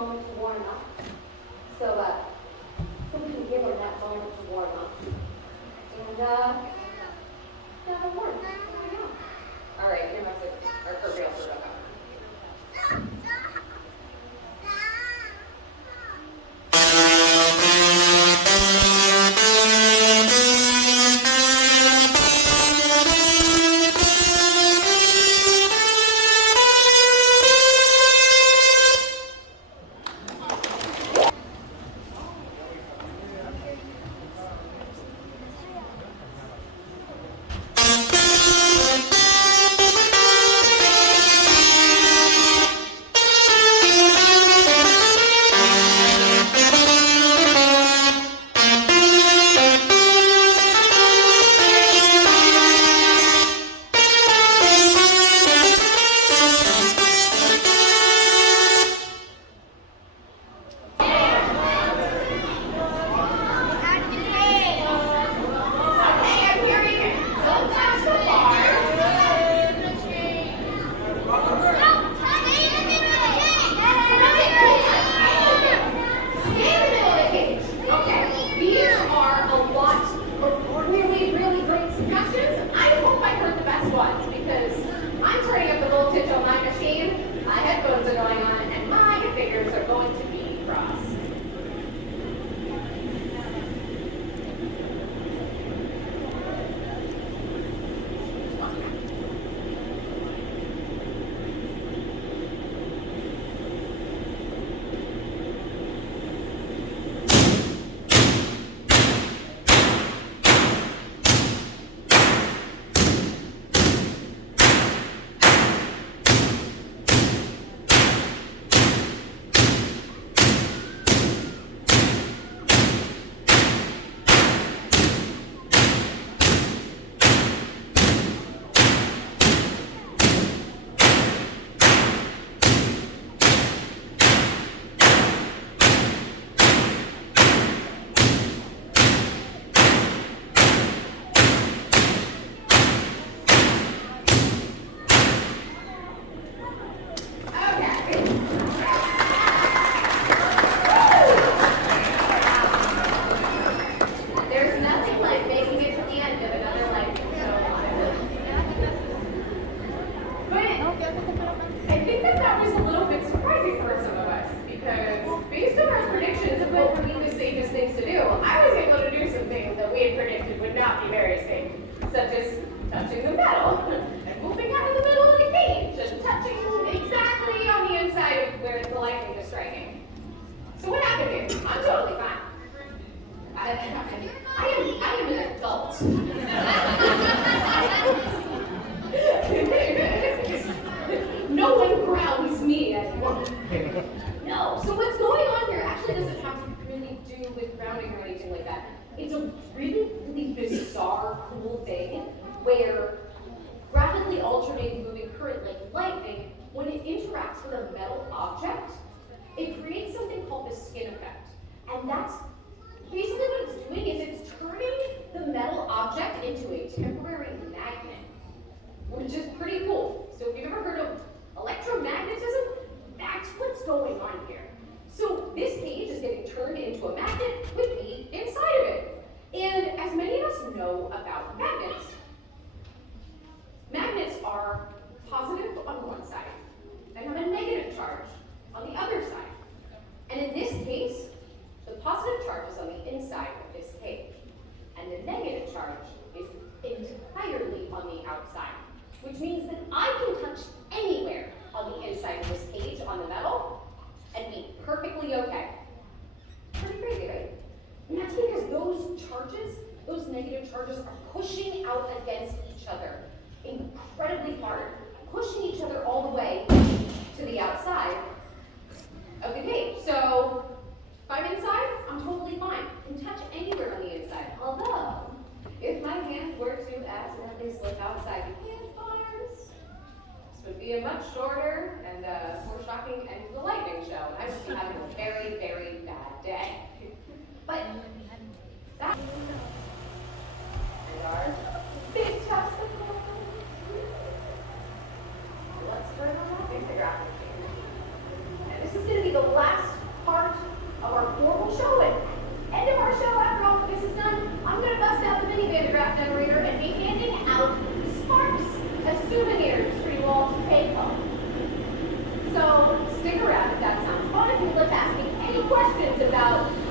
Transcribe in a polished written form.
moment to warm up. So we can give them that moment to warm up. And, have a warm. There we go. All right, your message, or real for real. Such as touching the metal and moving out of the middle of the cage and touching exactly on the inside of where the lightning is striking. So what happened here? I'm totally fine. I am an adult. No one grounds me as one. No. So what's going on here actually doesn't have to really do with grounding or anything like that. It's a really bizarre, cool thing where rapidly alternating moving current like lightning, when it interacts with a metal object, it creates something called the skin effect. And that's basically what it's doing is it's turning the metal object into a temporary magnet, which is pretty cool. So if you've ever heard of electromagnetism, that's what's going on here. So this cage is getting turned into a magnet with me inside of it. And as many of us know about magnets, magnets are positive on one side and have a negative charge on the other side. And in this case, the positive charge is on the inside of this cage, and the negative charge is entirely on the outside, which means that I can touch anywhere on the inside of this cage on the metal and be perfectly okay. Pretty crazy, right? And that's because those charges, those negative charges, are pushing out against each other incredibly hard, pushing each other all the way to the outside of the cage. So if I'm inside, I'm totally fine. I can touch anywhere on the inside. Although, if my hands were to accidentally slip outside the campfires, this would be a much shorter and more shocking end to the lightning show. I would be having a very, very bad day. But that and our big testicle. stick around if that sounds fun. If you'd like to ask me any questions about